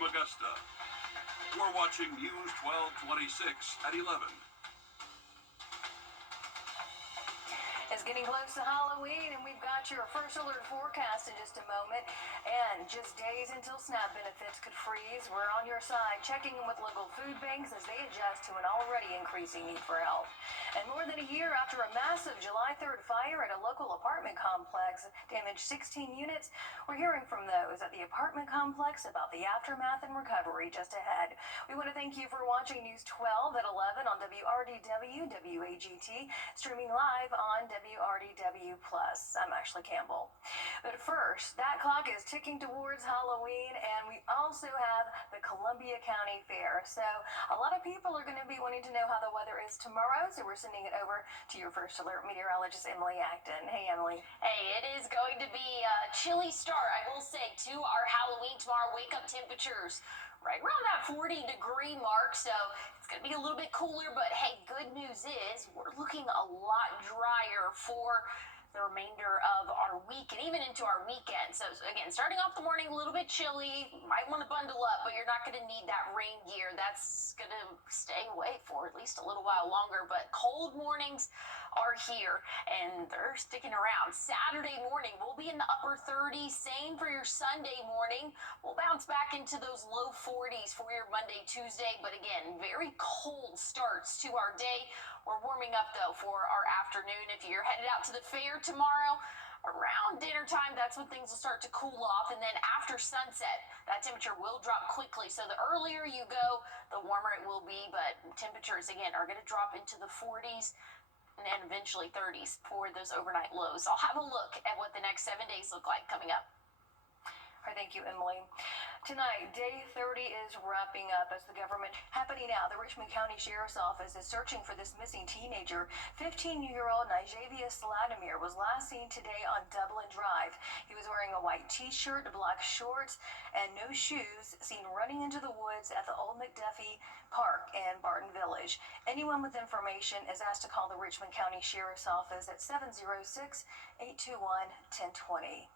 from Augusta. You're watching News 1226 at 11. It's getting close to Halloween, and we've got your first alert forecast in just a moment. And just days until SNAP benefits could freeze, we're on your side, checking in with local food banks as they adjust to an already increasing need for help. And more than a year after a massive July 3rd fire at a local apartment complex damaged 16 units, we're hearing from those at the apartment complex about the aftermath and recovery just ahead. We want to thank you for watching News 12 at 11 on WRDW, WAGT, streaming live on WRDW+. I'm Ashley Campbell. But first, that clock is ticking towards Halloween, and we also have the Columbia County Fair. So a lot of people are going to be wanting to know how the weather is tomorrow, so we're sending it over to your first alert meteorologist, Emily Acton. Hey, Emily. Hey, it is going to be a chilly start, I will say, to our Halloween tomorrow. Wake-up temperatures right around that 40-degree mark, so it's going to be a little bit cooler, but hey, good news is we're looking a lot drier for the remainder of our week and even into our weekend. So again, starting off the morning a little bit chilly, might want to bundle up, but you're not going to need that rain gear. That's going to stay away for at least a little while longer, but cold mornings are here and they're sticking around. Saturday morning, we'll be in the upper 30s. Same for your Sunday morning. We'll bounce back into those low 40s for your Monday, Tuesday, but again, very cold starts to our day. We're warming up though for our afternoon. If you're headed out to the fair tomorrow, around dinner time, that's when things will start to cool off. And then after sunset, that temperature will drop quickly. So the earlier you go, the warmer it will be. But temperatures, again, are going to drop into the 40s and then eventually 30s for those overnight lows. I'll have a look at what the next 7 days look like coming up. All right, thank you, Emily. Tonight, day 30 is wrapping up as the government happening now. The Richmond County Sheriff's Office is searching for this missing teenager. 15-year-old Nijavia Sladimir was last seen today on Dublin Drive. He was wearing a white t-shirt, black shorts, and no shoes, seen running into the woods at the Old McDuffie Park in Barton Village. Anyone with information is asked to call the Richmond County Sheriff's Office at 706-821-1020.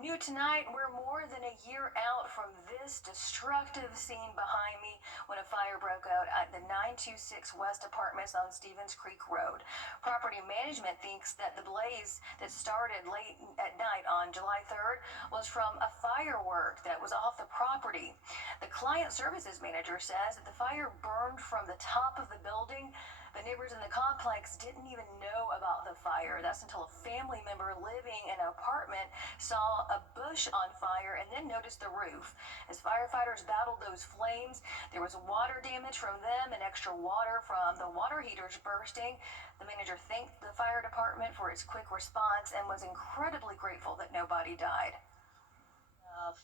New tonight, we're more than a year out from this destructive scene behind me when a fire broke out at the 926 West Apartments on Stevens Creek Road. Property management thinks that the blaze that started late at night on July 3rd was from a firework that was off the property. The client services manager says that the fire burned from the top of the building. The neighbors in the complex didn't even know about the fire. That's until a family member living in an apartment saw a bush on fire and then noticed the roof. As firefighters battled those flames, there was water damage from them and extra water from the water heaters bursting. The manager thanked the fire department for its quick response and was incredibly grateful that nobody died.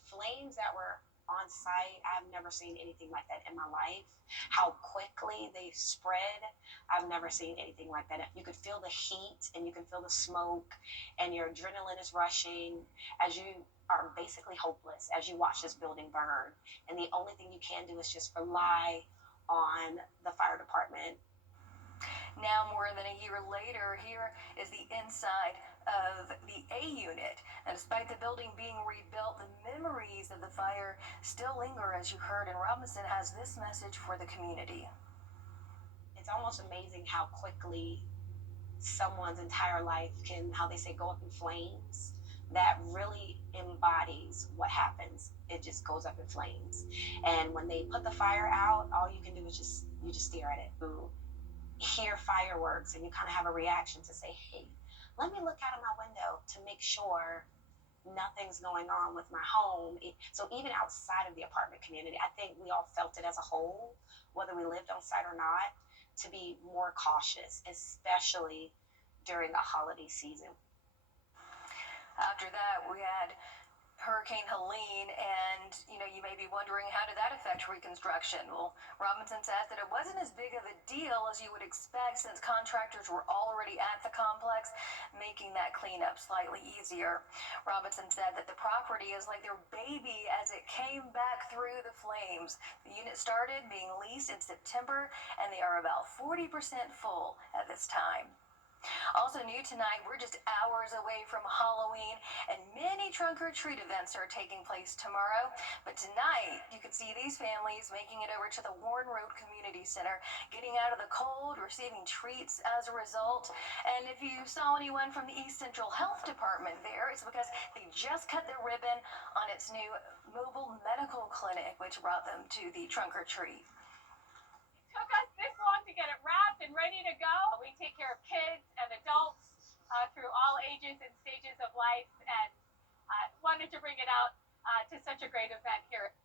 Flames that were on site, I've never seen anything like that in my life. How quickly they spread, I've never seen anything like that. You could feel the heat and you can feel the smoke and your adrenaline is rushing as you are basically hopeless as you watch this building burn. And the only thing you can do is just rely on the fire department. Now, more than a year later, here is the inside of the A unit. And despite the building being rebuilt, the memories of the fire still linger, as you heard. And Robinson has this message for the community. It's almost amazing how quickly someone's entire life can, how they say, go up in flames. That really embodies what happens. It just goes up in flames. And when they put the fire out, all you can do is just stare at it. You hear fireworks and you kind of have a reaction to say, hey, let me look out of my window to make sure nothing's going on with my home. So even outside of the apartment community, I think we all felt it as a whole, whether we lived on site or not, to be more cautious, especially during the holiday season. After that, we had Hurricane Helene, and you may be wondering, how did that affect reconstruction? Well, Robinson says that it wasn't as big of a deal as you would expect since contractors were already at the complex, making that cleanup slightly easier. Robinson said that the property is like their baby as it came back through the flames. The unit started being leased in September, and they are about 40% full at this time. Also new tonight, we're just hours away from Halloween, and many trunk-or-treat events are taking place tomorrow. But tonight, you can see these families making it over to the Warren Road Community Center, getting out of the cold, receiving treats as a result. And if you saw anyone from the East Central Health Department there, it's because they just cut the ribbon on its new mobile medical clinic, which brought them to the trunk-or-treat. Took us this long to get it wrapped and ready to go. We take care of kids and adults through all ages and stages of life, and wanted to bring it out to such a great event here.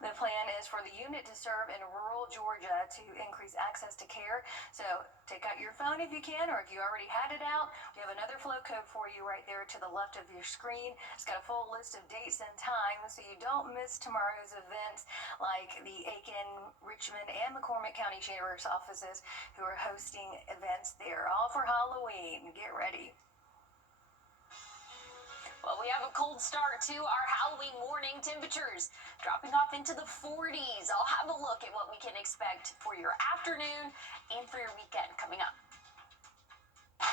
The plan is for the unit to serve in rural Georgia to increase access to care. So take out your phone if you can, or if you already had it out, we have another flow code for you right there to the left of your screen. It's got a full list of dates and times so you don't miss tomorrow's events, like the Aiken, Richmond, and McCormick County Sheriff's offices who are hosting events there, all for Halloween. Get ready. Well, we have a cold start to our Halloween morning temperatures, dropping off into the 40s. I'll have a look at what we can expect for your afternoon and for your weekend coming up.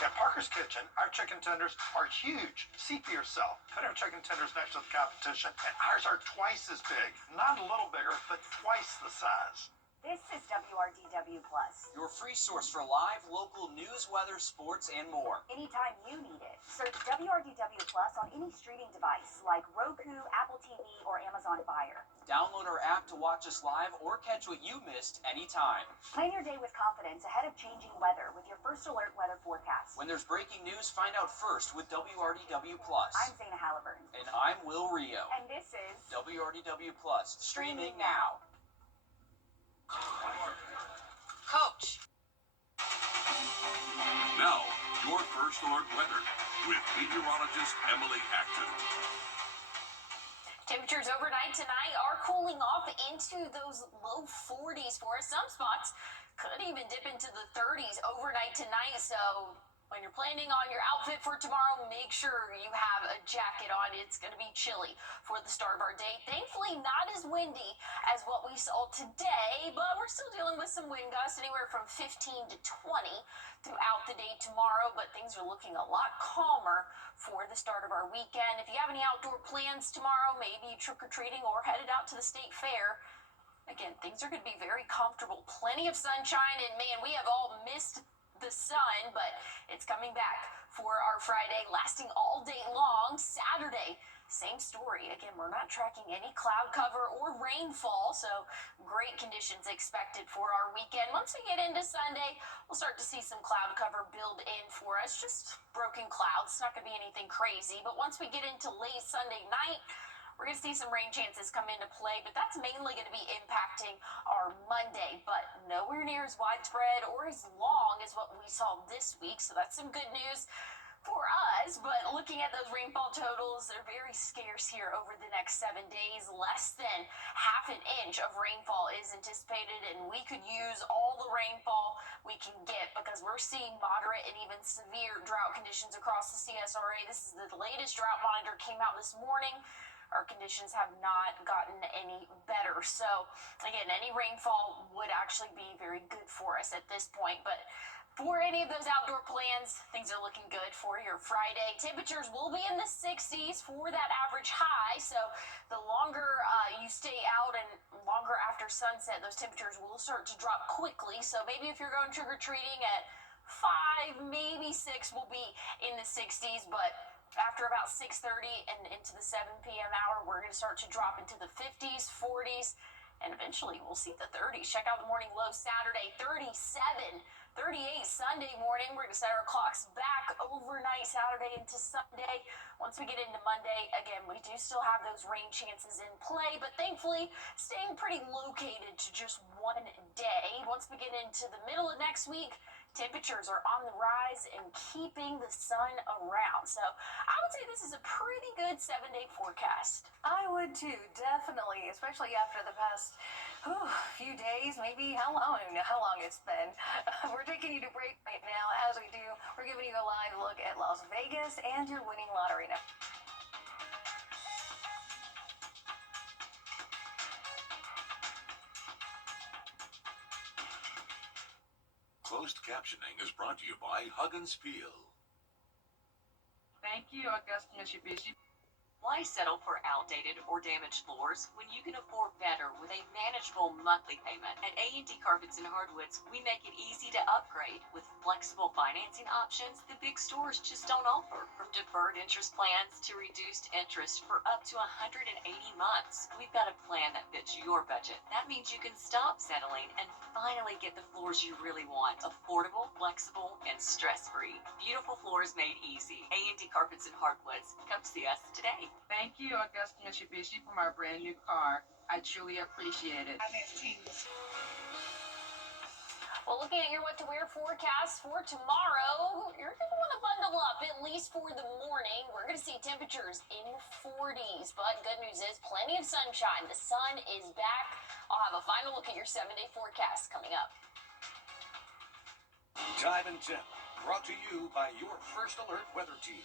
At Parker's Kitchen, our chicken tenders are huge. See for yourself. Put our chicken tenders next to the competition, and ours are twice as big. Not a little bigger, but twice the size. This is WRDW Plus. Your free source for live, local news, weather, sports, and more. Anytime you need it, search WRDW Plus on any streaming device like Roku, Apple TV, or Amazon Fire. Download our app to watch us live or catch what you missed anytime. Plan your day with confidence ahead of changing weather with your First Alert weather forecast. When there's breaking news, find out first with WRDW Plus. I'm Zana Halliburton. And I'm Will Rio. And this is WRDW Plus, streaming now. Coach. Now, your First Alert weather with meteorologist Emily Acton. Temperatures overnight tonight are cooling off into those low 40s for us. Some spots could even dip into the 30s overnight tonight. So when you're planning on your outfit for tomorrow, make sure you have a jacket on. It's going to be chilly for the start of our day. Thankfully, not as windy as what we saw today, but we're still dealing with some wind gusts anywhere from 15 to 20 throughout the day tomorrow. But things are looking a lot calmer for the start of our weekend. If you have any outdoor plans tomorrow, maybe trick-or-treating or headed out to the state fair, again, things are going to be very comfortable. Plenty of sunshine, and man, we have all missed the sun, but it's coming back for our Friday, lasting all day long. Saturday, same story. Again, we're not tracking any cloud cover or rainfall, so great conditions expected for our weekend. Once we get into Sunday, we'll start to see some cloud cover build in for us. Just broken clouds. It's not going to be anything crazy, but once we get into late Sunday night, we're going to see some rain chances come into play, but that's mainly going to be impacting our Monday, but nowhere near as widespread or as long as what we saw this week. So that's some good news for us. But looking at those rainfall totals, they're very scarce here over the next 7 days. Less than half an inch of rainfall is anticipated, and we could use all the rainfall we can get because we're seeing moderate and even severe drought conditions across the CSRA. This is the latest drought monitor, came out this morning. Our conditions have not gotten any better. So, again, any rainfall would actually be very good for us at this point. But for any of those outdoor plans, things are looking good for your Friday. Temperatures will be in the 60s for that average high. So, the longer you stay out and longer after sunset, those temperatures will start to drop quickly. So, maybe if you're going trick-or-treating at 5, maybe 6 will be in the 60s, but after about 6:30 and into the 7 p.m. hour, we're going to start to drop into the 50s, 40s, and eventually we'll see the 30s. Check out the morning low Saturday, 37, 38 Sunday morning. We're going to set our clocks back overnight Saturday into Sunday. Once we get into Monday, again, we do still have those rain chances in play, but thankfully staying pretty located to just one day. Once we get into the middle of next week, temperatures are on the rise and keeping the sun around. So I would say this is a pretty good 7-day forecast. I would too, definitely, especially after the past few days, maybe how long? I don't even know how long it's been. We're taking you to break right now. As we do, we're giving you a live look at Las Vegas and your winning lottery now. Closed captioning is brought to you by Huggins Peel. Thank you, Augusta Mitsubishi. Why settle for outdated or damaged floors when you can afford better with a manageable monthly payment? At A&D Carpets and Hardwoods, we make it easy to upgrade with flexible financing options the big stores just don't offer. From deferred interest plans to reduced interest for up to 180 months, we've got a plan that fits your budget. That means you can stop settling and finally get the floors you really want. Affordable, flexible, and stress-free. Beautiful floors made easy. A&D Carpets and Hardwoods. Come see us today. Thank you, Augusta Mitsubishi, for my brand new car. I truly appreciate it. Well, looking at your what to wear forecast for tomorrow, you're going to want to bundle up, at least for the morning. We're going to see temperatures in the 40s, but good news is plenty of sunshine. The sun is back. I'll have a final look at your 7-day forecast coming up. Time and Temp, brought to you by your First Alert weather team.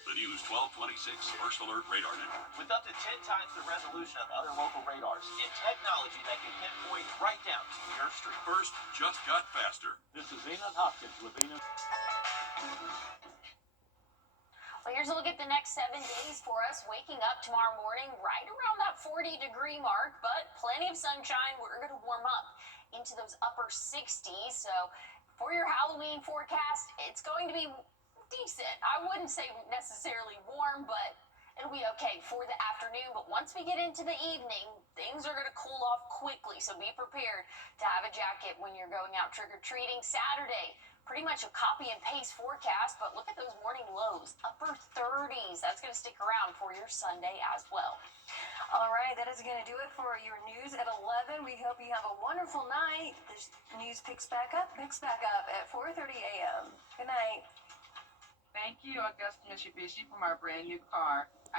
The News 1226 First Alert Radar Network. With up to 10 times the resolution of other local radars and technology that can pinpoint right down to your street. First just got faster. This is Enoch Hopkins with Enoch. Well, here's a look at the next 7 days for us. Waking up tomorrow morning right around that 40-degree mark, but plenty of sunshine. We're going to warm up into those upper 60s. So for your Halloween forecast, it's going to be decent. I wouldn't say necessarily warm, but it'll be okay for the afternoon. But once we get into the evening, things are going to cool off quickly. So be prepared to have a jacket when you're going out trick-or-treating. Saturday, pretty much a copy and paste forecast, but look at those morning lows, upper 30s. That's going to stick around for your Sunday as well. All right, that is going to do it for your news at 11. We hope you have a wonderful night. This news picks back up at 4:30 a.m. Good night. Thank you, Augusta Mitsubishi, for my brand new car. I